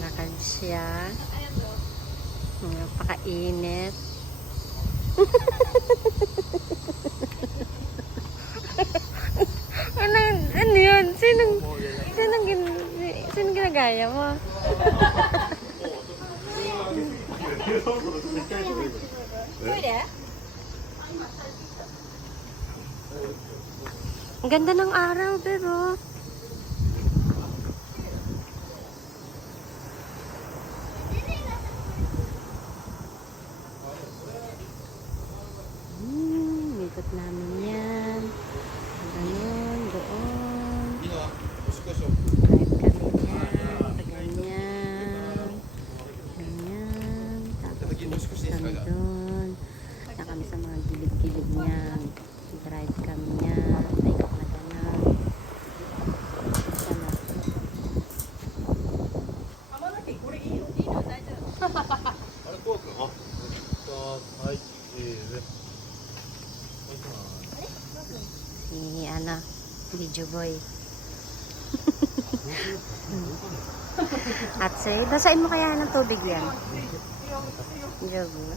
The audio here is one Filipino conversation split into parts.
Lakad siya. Napakainit. Ano yun? Sinong ginagaya mo? Ang ganda ng araw, bebo. Ikot namin yan. Ganun, doon. Drive kami yan. Ganyan. Ganyan. Tapos kami doon. Punta kami sa mga gilid-gilid niyan. Drive kami yan. Ikot na ganun. Video boy. At say, basahin mo kaya ng tubig yan. Jogo.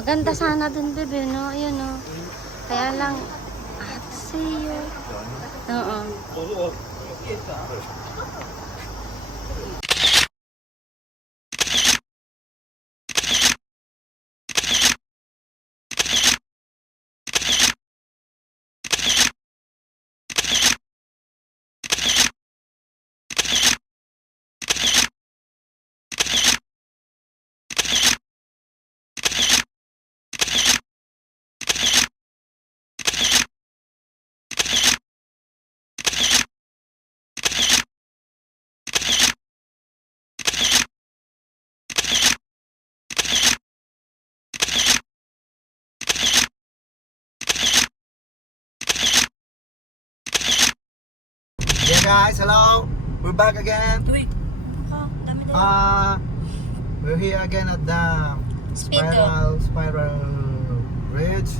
Maganda sana dun, bebe, no? Ayun, no? Kaya lang, at say, oo. Yeah guys, hello. We're back again. We're here again at the spiral bridge.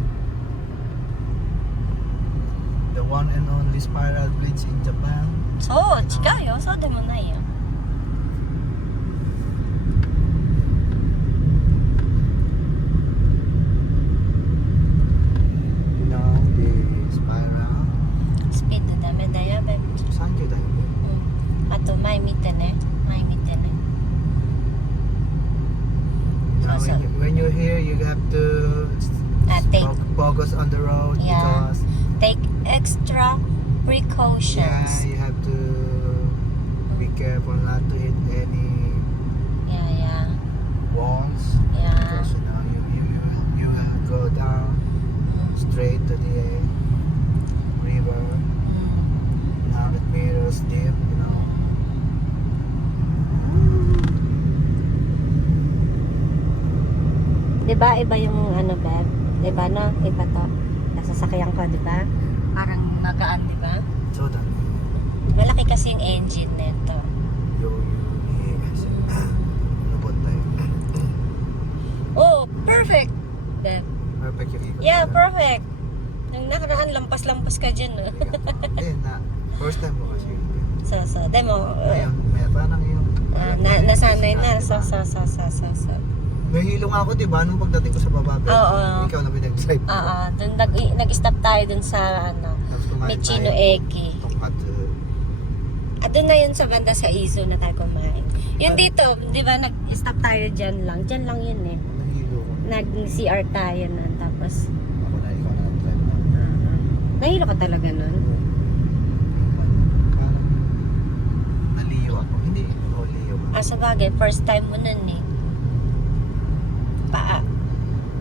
The one and only spiral bridge in Japan. そう、違うよ。そうでもないよ。Now the spiral. スピードダメだよ、ベビー。30だよね。あと前見てね。前見てね。 Now So, when you're here, you have to focus on the road Yeah. because take extra precautions. you have to be careful not to hit any Yeah. walls. Yeah. Because you will go down straight to the river. 100 meters deep, you know. Diba iba yung ano, Beb? Diba no? Iba to. Nasasakyan ko, diba? Parang magaan, di ba? So that. Malaki kasi yung engine nito. Lubot tayo. Oh, perfect! Then, Perfect yung ikot. yeah, perfect. Nung nakaraan, lampas-lampas ka dyan, no? Eh, first time mo kasi. So, demo. Ngayon, parang yung... Nasanay na. So. May hilo nga ako, diba? Nung pagdating ko sa baba. Oo. Ikaw na pinag-drive. Oo, dun nag-stop tayo dun sa, Michino Eki. At doon na yun sa banda sa Izo na tayo kumain. Yung dito, di ba, nag-stop tayo dyan lang. Dyan lang yun eh. Nahilo ko. Nag-CR tayo na. Tapos, Ako na, ikaw na nag-drive na. nahilo ka talaga nun. Parang naliyo ako. Hindi ako liyo. Sa bagay, first time mo nun eh.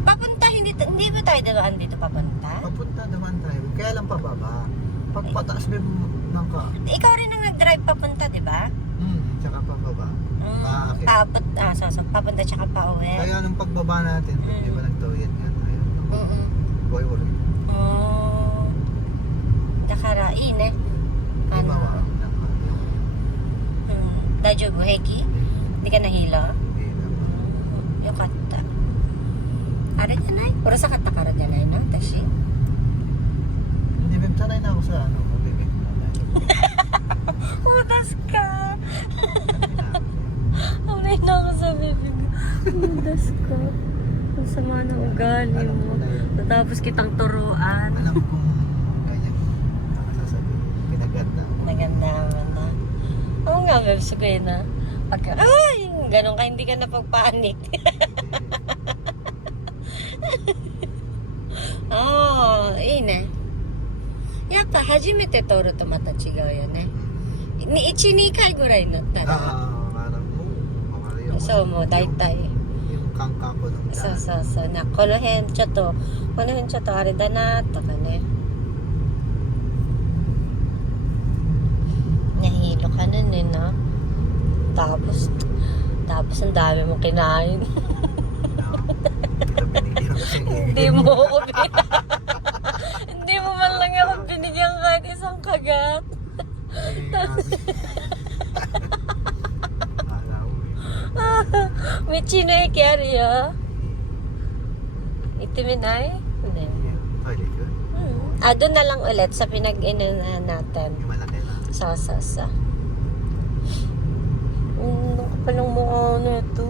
Papunta, hindi ba tayo dalaan dito papunta? Papunta naman tayo. Kaya lang pababa. Pag pataas may ng ka. Ikaw rin ang nag-drive papunta, di ba? Tsaka pababa. Bakit? Papunta tsaka pa uwi. Kaya nung pagbaba natin, di ba nagtawid nga tayo? Boy, wala. Dakarain eh. Di ba ba? Dajobu heki? Hindi ka nahilo? Hindi naman. Yokatta. Ara janai? Ura sa katakara janai no? Tashi? Hindi, Beb, sanay na ako sa mabibig. Udas ka! Amay na ako sa bibig. Udas ka. Ang sama ng ugali Alam ko mo. na yun. Natapos kitang turuan. Alam kong ganyan. Nakasasabi. Pinaganda. Maganda naman na. Oo nga, Beb, sugay na. Pagka, ay! Ganon ka, hindi ka napagpanik.いいね。やっぱ初めて通るとまた違うよね。1、2回ぐらいになったら。Parang mo.そう、もう大体。 Yung kangkang ko nung そう。この辺ちょっとあれだなとかね。Nahilo ka nun eh, no? Tapos ang dami mong kinain. Hindi mo ako Hindi mo man lang ako binigyan kahit isang kagat. Michino Eki aru yo. Itiminay? Hindi. Doon na lang ulit sa pinag-inunan natin. Yung malaki na. Sa. Ano ka palang mukha na ito?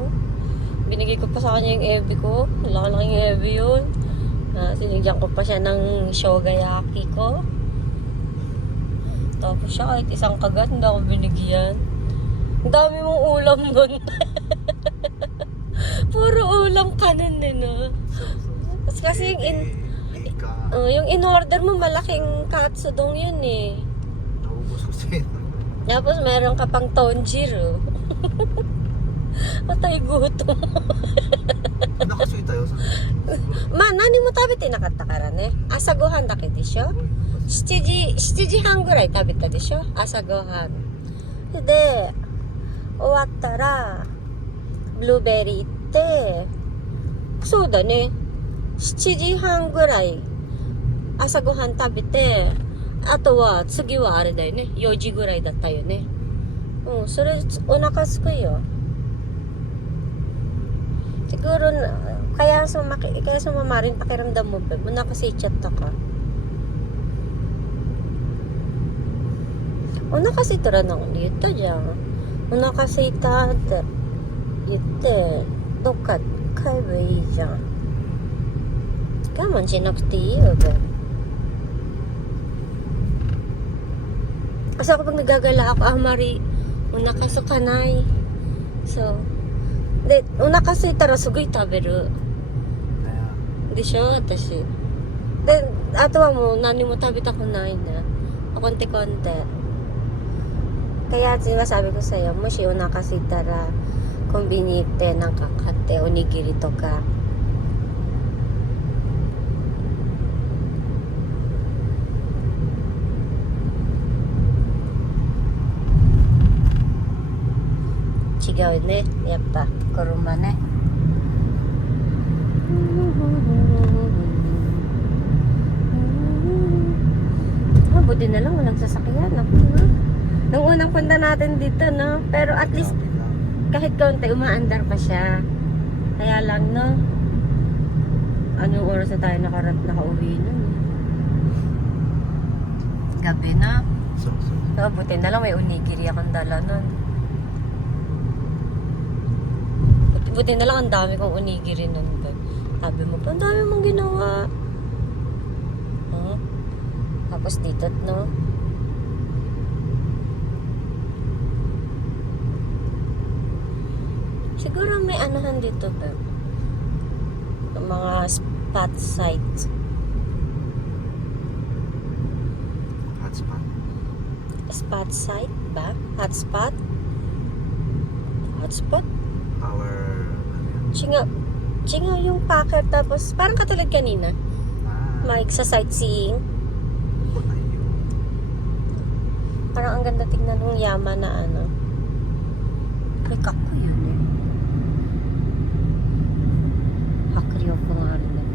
Binigay ko pa sa kanya yung ebi ko. Laki-laking ebi yun. Sinigyan ko pa siya ng shogayaki ko. Tapos siya kahit isang kagat, hindi ako binigyan. Ang dami mong ulam nun. Puro ulam ka nun din, no? Kasi yung in-order mo, malaking katsudong yun eh. Naubos ko sa'yo. Tapos meron ka pang tonjiro. Patay gutom. Nakasuy tayo sa... Nani mo tabete nakatta ne? Asa gohan dake desho? 7時半ぐらい食べたでしょ朝ごはんで終わったらブルーベリー行ってそうだね7時半ぐらい朝ごはん食べてあとは次はあれだよね4時ぐらいだったよねそれお腹すくよsiguro kaya sumama rin pakiramdam mo ba nakasitsyata kaお腹空いたらなんで言ったじゃんお腹空いたって言ってどっか帰ればいいじゃん我慢しなくていいよべkasi kapag nagagala ako mariお腹空かないそうでお腹空いたらすぐ食べるでしょ私であとはもう何も食べたくないねkonti-konti kaya sinasabi ko sa'yo mo si una kasi tara kombinite ng kakate onigiri to ka違うねやっぱ車ね Buti na lang walang sasakyan. Ako, no? Nung unang punta natin dito, no? Pero at least, Grabe lang. kahit kaunti, umaandar pa siya. Kaya lang, no? Anong oras na tayo nakauwi nun? Gabi na. So. So, buti na lang may onigiri akong dala nun. Buti na lang ang dami kong onigiri nun. Sabi mo pa, ang dami mong ginawa. Tapos dito, no? Siguro may anahan dito, ba? Mga spot sites. Hotspot. Spot site ba? Hotspot? Hotspot? Our... Chinga yung packet tapos parang katulad kanina. Sa sightseeing. Parang ang ganda tignan ng Yama na ano. May kako yun eh. Hakryo ko nga rin eh.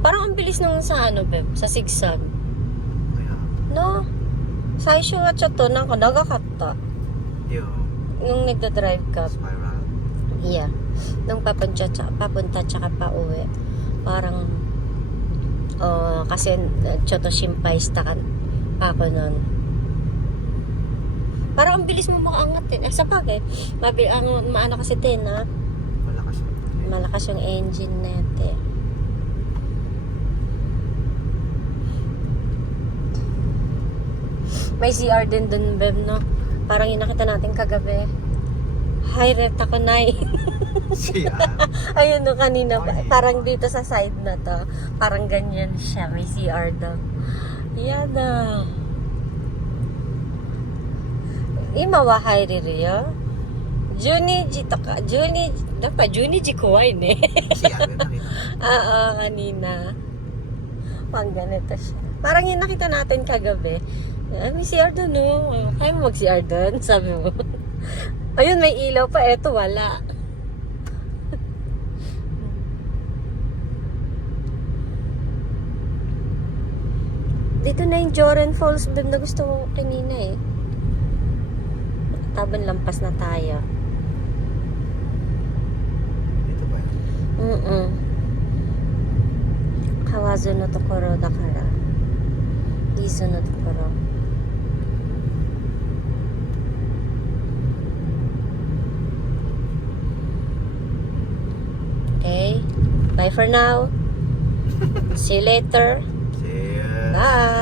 Parang ang bilis nung sa ano, Beb, sa sigsag. No? Saisho nga siya to, nagakata. Nung nagda-drive ka. Spiral. Yeah. Nung papunta tsaka pa uwi. Parang kasi choto shimpay stakan pa ako nun. Parang ang bilis mo makaangat din. Sa bagay, maano kasi din ha. Malakas yung engine net eh. May CR din dun, Beb, no? Parang yung nakita natin kagabi. Hi, Reta ko, Nay. CR? Ayun no, kanina. Parang dito sa side na to. Parang ganyan siya. May CR daw. Yan na. Imawa hi, Ririyo. Juniji kuwai ne. CR, nakita. Kanina. Pang ganito siya. Parang yung nakita natin kagabi. May CR doon, no? Kaya mo mag-CR doon? Sabi mo. Ayun, may ilaw pa. Eto, wala. Dito na yung Joren Falls, Bim, na gusto ko kanina eh. Taban lampas na tayo. Dito ba yan? Kawazu no tokoro dakara. Izu no tokoro. Okay. Bye for now. See you later. See ya. Bye.